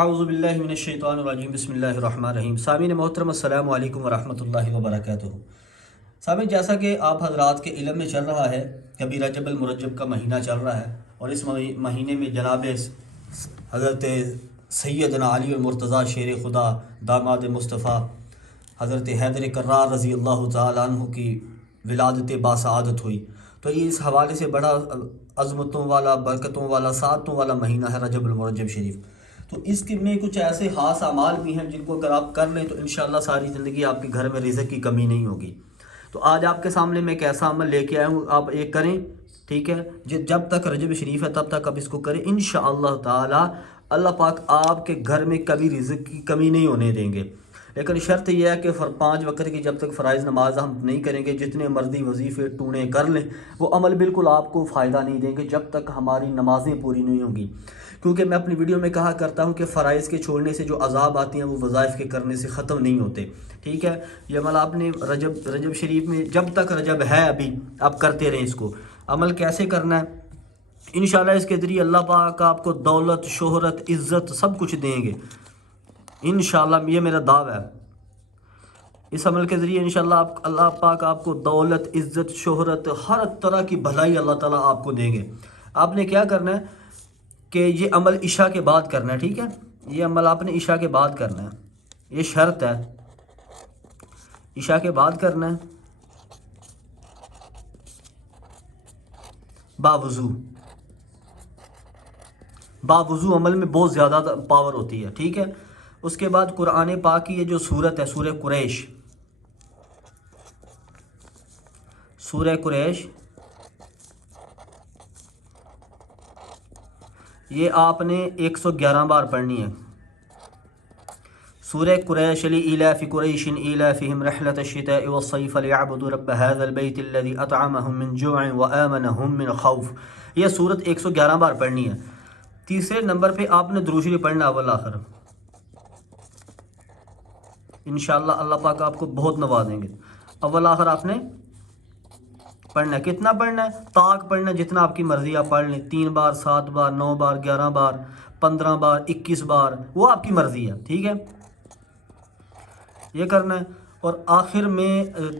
اعوذ باللہ من الشیطان الرجیم بسم اللہ الرحمن الرحیم۔ سامعین محترم السلام علیکم ورحمۃ اللہ وبرکاتہ۔ سامعین، جیسا کہ آپ حضرات کے علم میں چل رہا ہے کہ ابھی رجب المرجب کا مہینہ چل رہا ہے، اور اس مہینے میں جناب حضرت سیدنا علی المرتضیٰ شیر خدا داماد مصطفیٰ حضرت حیدر کرار رضی اللہ تعالیٰ عنہ کی ولادت باسعادت ہوئی۔ تو یہ اس حوالے سے بڑا عظمتوں والا، برکتوں والا، سعادتوں والا مہینہ ہے رجب المرجب شریف۔ تو اس کے میں کچھ ایسے خاص اعمال بھی ہیں جن کو اگر آپ کر لیں تو انشاءاللہ ساری زندگی آپ کے گھر میں رزق کی کمی نہیں ہوگی۔ تو آج آپ کے سامنے میں ایک ایسا عمل لے کے آیا ہوں، آپ ایک کریں، ٹھیک ہے؟ جب تک رجب شریف ہے تب تک آپ اس کو کریں، انشاءاللہ تعالی اللہ پاک آپ کے گھر میں کبھی رزق کی کمی نہیں ہونے دیں گے۔ لیکن شرط یہ ہے کہ 5 وقت کی جب تک فرائض نماز ہم نہیں کریں گے، جتنے مرضی وظیفے ٹونے کر لیں، وہ عمل بالکل آپ کو فائدہ نہیں دیں گے جب تک ہماری نمازیں پوری نہیں ہوں گی۔ کیونکہ میں اپنی ویڈیو میں کہا کرتا ہوں کہ فرائض کے چھوڑنے سے جو عذاب آتی ہیں وہ وظائف کے کرنے سے ختم نہیں ہوتے، ٹھیک ہے؟ یہ عمل آپ نے رجب شریف میں جب تک رجب ہے ابھی آپ کرتے رہیں۔ اس کو عمل کیسے کرنا ہے؟ انشاءاللہ اس کے ذریعے اللہ پاک آپ کو دولت، شہرت، عزت سب کچھ دیں گے انشاءاللہ، یہ میرا دعویٰ ہے۔ اس عمل کے ذریعے انشاءاللہ اللہ پاک آپ کو دولت، عزت، شہرت، ہر طرح کی بھلائی اللہ تعالیٰ آپ کو دیں گے۔ آپ نے کیا کرنا ہے کہ یہ عمل عشاء کے بعد کرنا ہے، ٹھیک ہے؟ یہ عمل آپ نے عشاء کے بعد کرنا ہے، یہ شرط ہے، عشاء کے بعد کرنا ہے باوضو عمل میں بہت زیادہ پاور ہوتی ہے، ٹھیک ہے؟ اس کے بعد قرآن پاک کی یہ جو سورت ہے، سورہ قریش، یہ آپ نے 111 بار پڑھنی ہے۔ سورہ قریش لإیلاف قریش ایلافہم رحلۃ الشتاء والصیف لیعبدوا رب ھذا البیت الذی اطعمہم من جوع وآمنہم من خوف، یہ سورت 111 بار پڑھنی ہے۔ تیسرے نمبر پہ آپ نے درود شریف پڑھنا اول آخر، انشاءاللہ اللہ پاک آپ کو بہت نوازیں گے۔ اول آخر آپ نے پڑھنا ہے، کتنا پڑھنا ہے؟ طاق پڑھنا ہے، جتنا آپ کی مرضی آپ پڑھ لیں، 3 بار، 7 بار، 9 بار، 11 بار، 15 بار، 21 بار، وہ آپ کی مرضی ہے، ٹھیک ہے؟ یہ کرنا ہے۔ اور آخر میں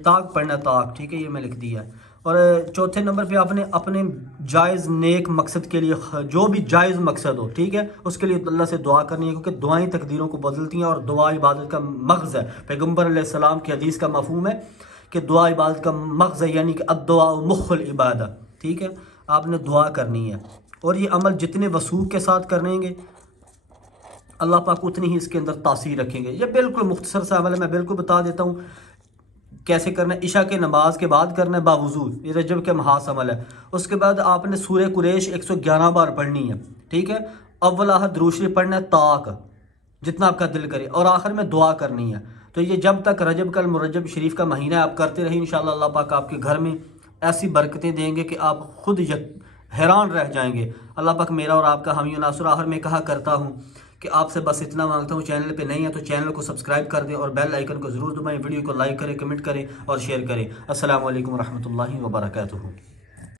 طاق پڑھنا ہے، طاق، ٹھیک ہے؟ یہ میں لکھ دیا ہے۔ اور چوتھے نمبر پہ آپ نے اپنے جائز نیک مقصد کے لیے، جو بھی جائز مقصد ہو، ٹھیک ہے، اس کے لیے اللہ سے دعا کرنی ہے، کیونکہ دعائیں تقدیروں کو بدلتی ہیں، اور دعا عبادت کا مغز ہے۔ پیغمبر علیہ السلام کی حدیث کا مفہوم ہے کہ دعا عبادت کا مغز ہے، یعنی کہ الدعاء مخ العبادہ، ٹھیک ہے؟ آپ نے دعا کرنی ہے، اور یہ عمل جتنے وثوق کے ساتھ کریں گے اللہ پاک اتنی ہی اس کے اندر تاثیر رکھیں گے۔ یہ بالکل مختصر سا عمل ہے، میں بالکل بتا دیتا ہوں کیسے کرنا ہے۔ عشاء کے نماز کے بعد کرنا ہے باوضو، یہ رجب کے خاص عمل ہے۔ اس کے بعد آپ نے سورہ قریش 111 بار پڑھنی ہے، ٹھیک ہے؟ اول آخر درود شریف پڑھنا ہے، طاق جتنا آپ کا دل کرے، اور آخر میں دعا کرنی ہے۔ تو یہ جب تک رجب کا المرجب شریف کا مہینہ آپ کرتے رہیں، انشاءاللہ اللہ پاک آپ کے گھر میں ایسی برکتیں دیں گے کہ آپ خود حیران رہ جائیں گے۔ اللہ پاک میرا اور آپ کا حامی و ناصر۔ آخر میں کہا کرتا ہوں کہ آپ سے بس اتنا مانگتا ہوں، چینل پہ نہیں ہے تو چینل کو سبسکرائب کر دیں، اور بیل آئیکن کو ضرور دبائیں، ویڈیو کو لائک کریں، کمنٹ کریں اور شیئر کریں۔ السلام علیکم ورحمۃ اللہ وبرکاتہ۔